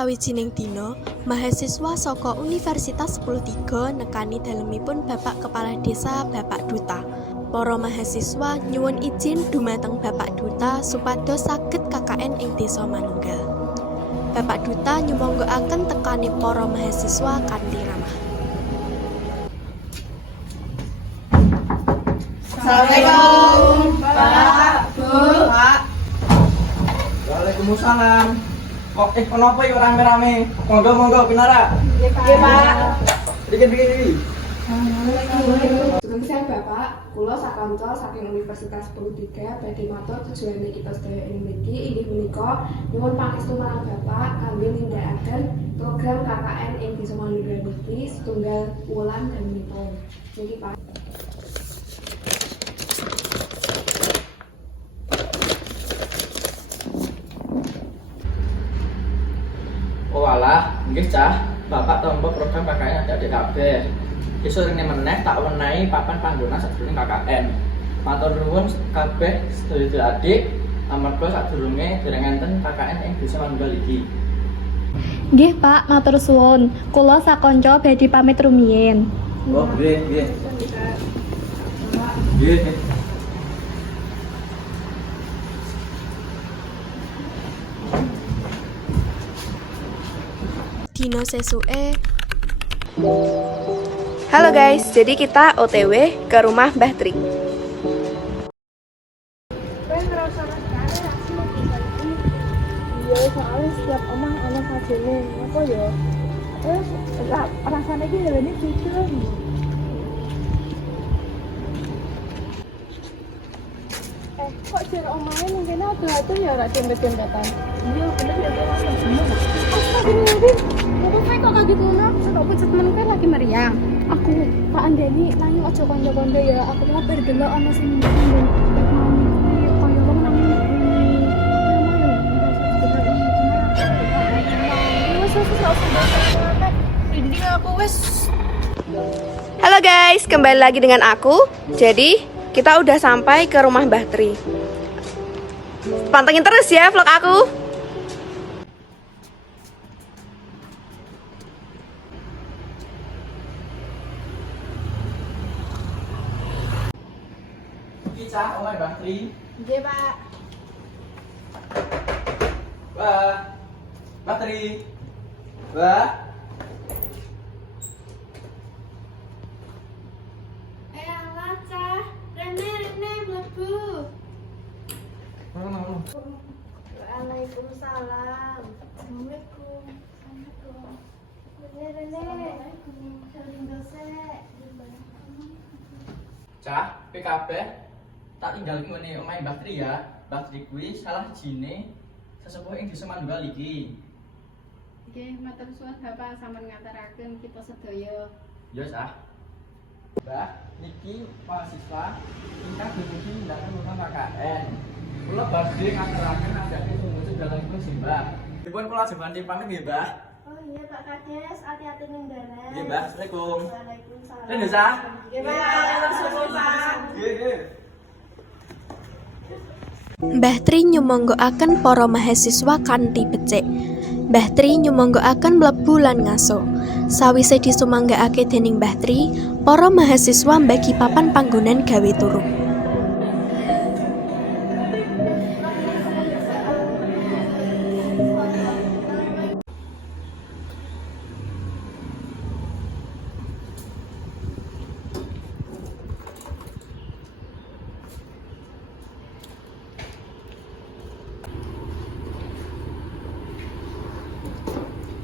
sawijining dina, mahasiswa saka Universitas 10-3 nekani dalemipun Bapak Kepala Desa Bapak Duta. Para mahasiswa nyuwun izin dumateng Bapak Duta supados saged KKN ing Desa Manunggal. Bapak Duta nyumanggaken tekaning para mahasiswa kanthi ramah. Assalamualaikum, Pak, Bu, Pak. Waalaikumsalam. Kok kenapa yuk rame-rame? Monggo pinara. Iya, Pak. Dikit. Sugeng siang Bapak, kula sakanca saking Universitas 10-3 badhe matur tujuane kita sedaya ing mriki inggih punika nyuwun pangestu marang Bapak kangge nindakaken program KKN ing Desa Manunggal niki setunggal wulan dalemipun. Niki Pak. Oh alah, nggih Cah. Bapak tampa program KKN adik-adik kabeh. Isuk rene meneh tak wenehi papan panggonan sadurunge KKN. Matur nuwun kabeh sedherek adik amarga sadurunge dereng enten KKN ing Desa Manunggal iki. Nggih Pak, matur suwun. Kula sakonco badhe pamit rumiyin. Oh, nggih. Dina sesuke, Halo guys, jadi kita OTW ke rumah Mbah Tri. Iya, soalnya setiap omah ana sajene. Apa ya? Rasane iki helene jujur. Kok jar omahe mungkin ada ya ora dempet-dempetan. Iya, bener ya kok semua. Astagfirullahaladzim. Kok kok kaget ngono? Kok pucet temen kowe lagi meriang. Aku Pak Andeni nang ojo kanca-kanca ya. Aku mau berdelok ana sing ngomong. Kaya wong nang Halo guys, kembali lagi dengan aku. Jadi, kita udah sampai ke rumah Mbah Tri. Pantengin terus ya vlog aku. Iki Cah, omahe Mbah Tri. Nggih, Pak. Mbah Tri. Mbah. Alah, Cah. Rene mlebu. Mana? Waalaikumsalam. Assalamualaikum. Rene. Cah, PKB tak tinggal ngene omahe Mbah Tri ya. Mbah Tri kuwi salah jine sesepuh ing Desa Manunggal iki. Nggih, matur suwun Bapak sampun ngaturaken kita sedaya. Ya Cah. Mbah, niki mahasiswa ingkang dumugi nindakaken program KKN. Kula badhe ngaturaken ajake tumuju dalemipun simbah. Dipun kula jembanti pamit nggih, Mbah. Oh iya Pak Kades, hati-hati ning dalan. Nggih, Mbah. Assalamualaikum. Waalaikumsalam. Rene Cah. Nggih, Pak. Suwun. Nggih. Mbah Tri nyumanggaken para mahasiswa kanthi becik. Mbah Tri nyumanggaken mlebu lan ngaso. Sawise disumanggakake dening Mbah Tri, para mahasiswa mbagi papan panggonan gawe turu.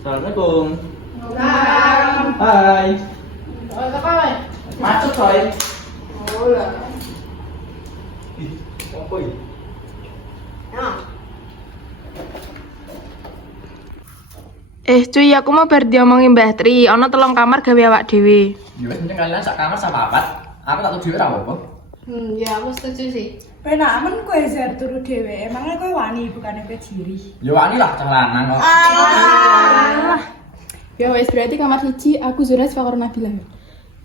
Assalamualaikum. Hai. Masuk coy. Ih, apa ini? Cuy, aku mau bar diomongin Mbah Tri, ana 3 kamar gawe awak dhewe. Ya wis penting kalian sak kamar sama papat. Aku tak tuju ora apa-apa. Ya aku setuju sih. Penamen kowe zer turu dhewe. Emangnya kowe wani bukannya kowe jiri. Ya wani lah cah lanang kok. Ya wes berarti kamar siji aku Zura karo Nabila.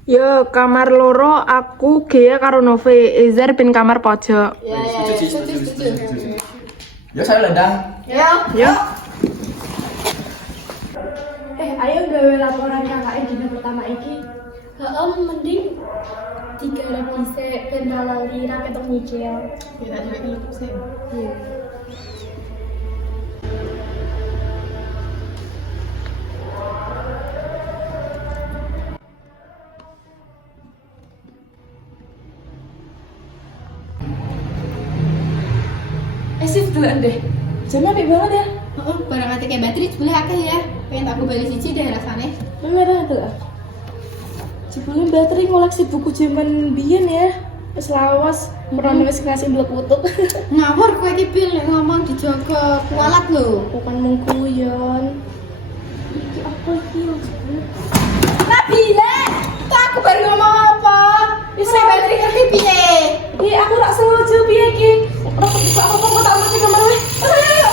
Yo, kamar loro aku Gea karo Nove, Ezer bin kamar pojok. Ya saya ledang. Ya. Yo. ayo gawe laporan KKN dina pertama iki. Mending 3 bisa ben lali ra ketok nyicil. Ya tak juga dulu sih. Iya. Sip dulu deh. Jamnya apik banget ya. Oh, barang nanti kayak baterai boleh akeh ya. Pengen tak balik siji deh rasanya. Beneran tuh. Jebule baterai ngoleksi buku zaman biyen ya. Wis lawas, merono wis ngasih blek wutuk. Ngawur kowe iki Bil nek ngomong dijogo kualat lho. Bukan mengkuyon. Iki apa iki maksudnya? Nabila, kok aku baru ngomong apa? Bisa baterai ngerti piye? Aku tak sengaja piye iki. Rasa buka apa tak ngerti kamar weh. Ayo.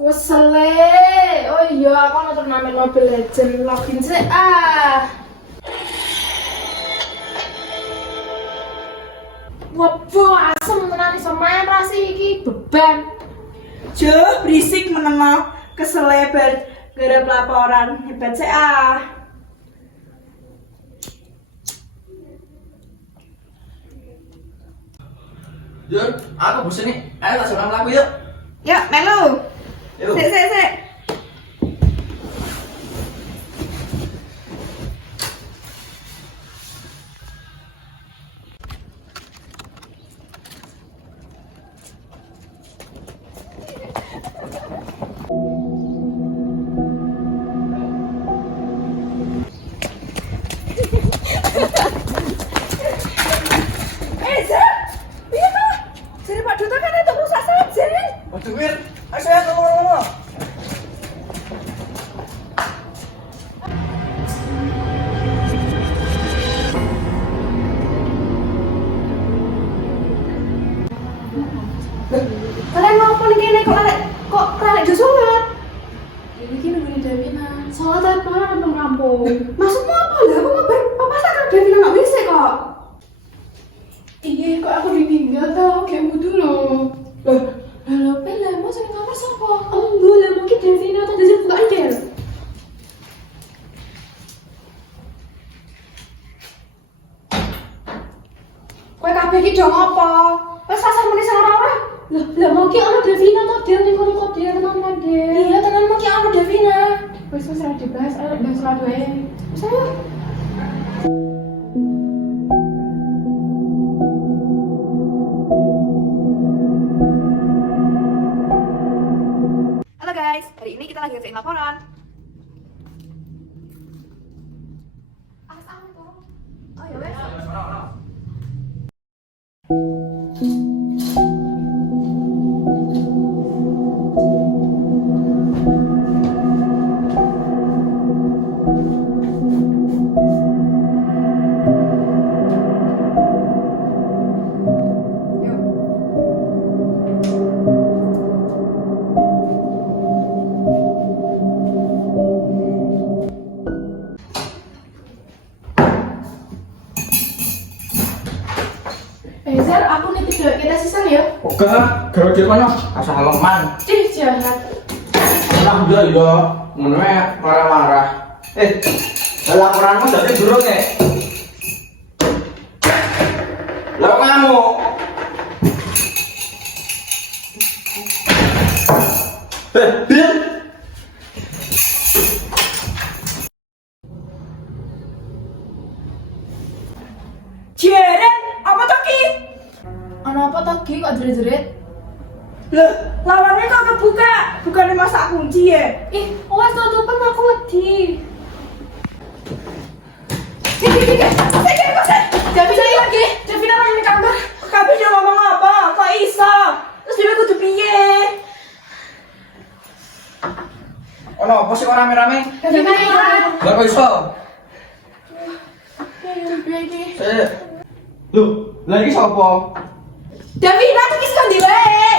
Wesele. Oh iya, aku mau turnamen Mobile Legend login sih. Waduh, asem tenan iso main rasi iki beban. Joh, berisik menengok keselebar gara pelaporan hebat sih Yuk, aku bosan nih. Ayo tak sama aku yuk. Yuk, melu. Yuk. Sik. Jadi Pak Duta kan itu rusak saja nih. Waduh, Wir. Ayo saya ngomong-ngomong. Kalian mau apa nih kok ralek jo sholat? Ini kan udah Davina. Sholat apa kampung? Maksudmu apa lah? Aku ngabar papa saya kan Davina nggak bisa kok. Iya, kok aku ditinggal tau kayak wudhu loh. Lalu pele mau sering kamar siapa? Lah mungkin Davina atau Jajan buka email. Kue kabeh iki dong apa? Wes sasar muni sing ora-ora. Lah mau ki ana Davina to Del ning kono kok Del tenan Del. Iya tenan mau ki ana Davina. Wes ora dibahas, ayo bahas sholat wae. Wes ayo. Halo guys, hari ini kita lagi ngerjain laporan. Oh ya wes. Zer, aku nitip dulu kita sisa ya. Oke, kalau di mana? Asal halaman. Jahat. Alhamdulillah ya, menurutnya marah-marah. Laporanmu jadi durung ya? Lah kamu? Bil. Jeren, apa tuh ki? Ana apa to Ki kok jerit-jerit? Loh, lawannya kok kebuka? Bukannya masak kunci ya? Ih, wes tutupan aku wedi. Davina lagi, Davina lagi di kamar. Kabeh dia ngomong apa? Kok iso? Terus dia kudu piye? Ono apa sih kok rame-rame? Davina Lah kok iso? Lagi sapa? Davina tuh kis kondi wae.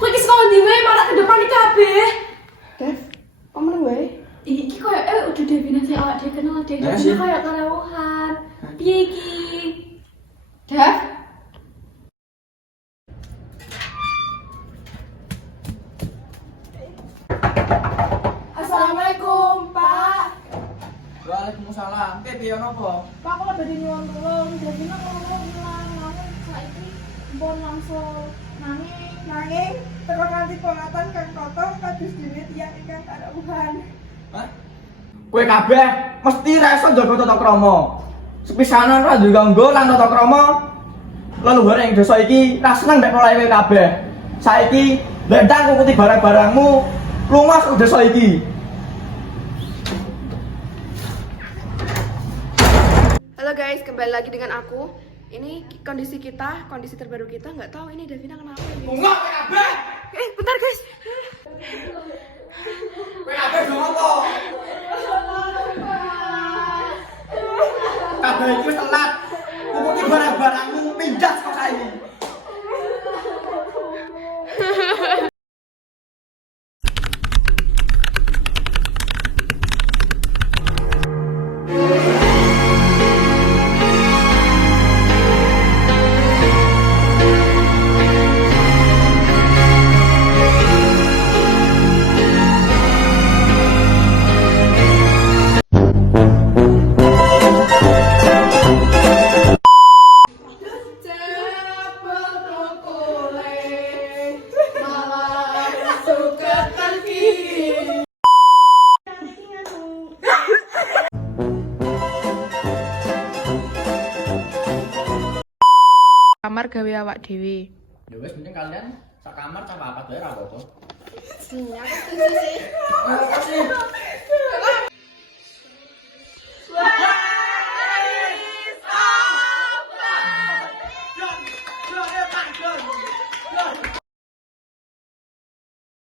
Kok kis kondi wae malah ke depan iki kabeh. Dev, omong wae. Iki koyo udah Devina sih awak dia kenal dia. Nah, Devina sih. kayak karawahan. Piye iki? Dev, Waalaikumsalam. Piye napa? Pak kok dari nyuwun tulung, Davina kalau ilang namun saiki pun langsung nanging terus nanti pengatan kang kotor kados dene tiyang ingkang karawuhan. Hah? Kowe kabeh mesti ra iso njaga tata krama. Sepisanan ra duwe kanggo lan tata krama. Leluhur ing desa iki ra seneng nek mulai kowe kabeh. Saiki ndang ngikuti barang-barangmu lunga sak desa iki. Halo guys, kembali lagi dengan aku. Ini kondisi kita, kondisi terbaru kita. Nggak tahu ini Davina kenapa ini. Lunga kowe kabeh. Bentar guys. Kowe kabeh do apa? Kabeh iki wis telat. Ngikuti barang-barangmu pindah kok saiki. Kamar gawe awak dhewe. Ya wis penting kalian sak kamar cah papat wae ra apa-apa. Aku setuju sih. Apa sih?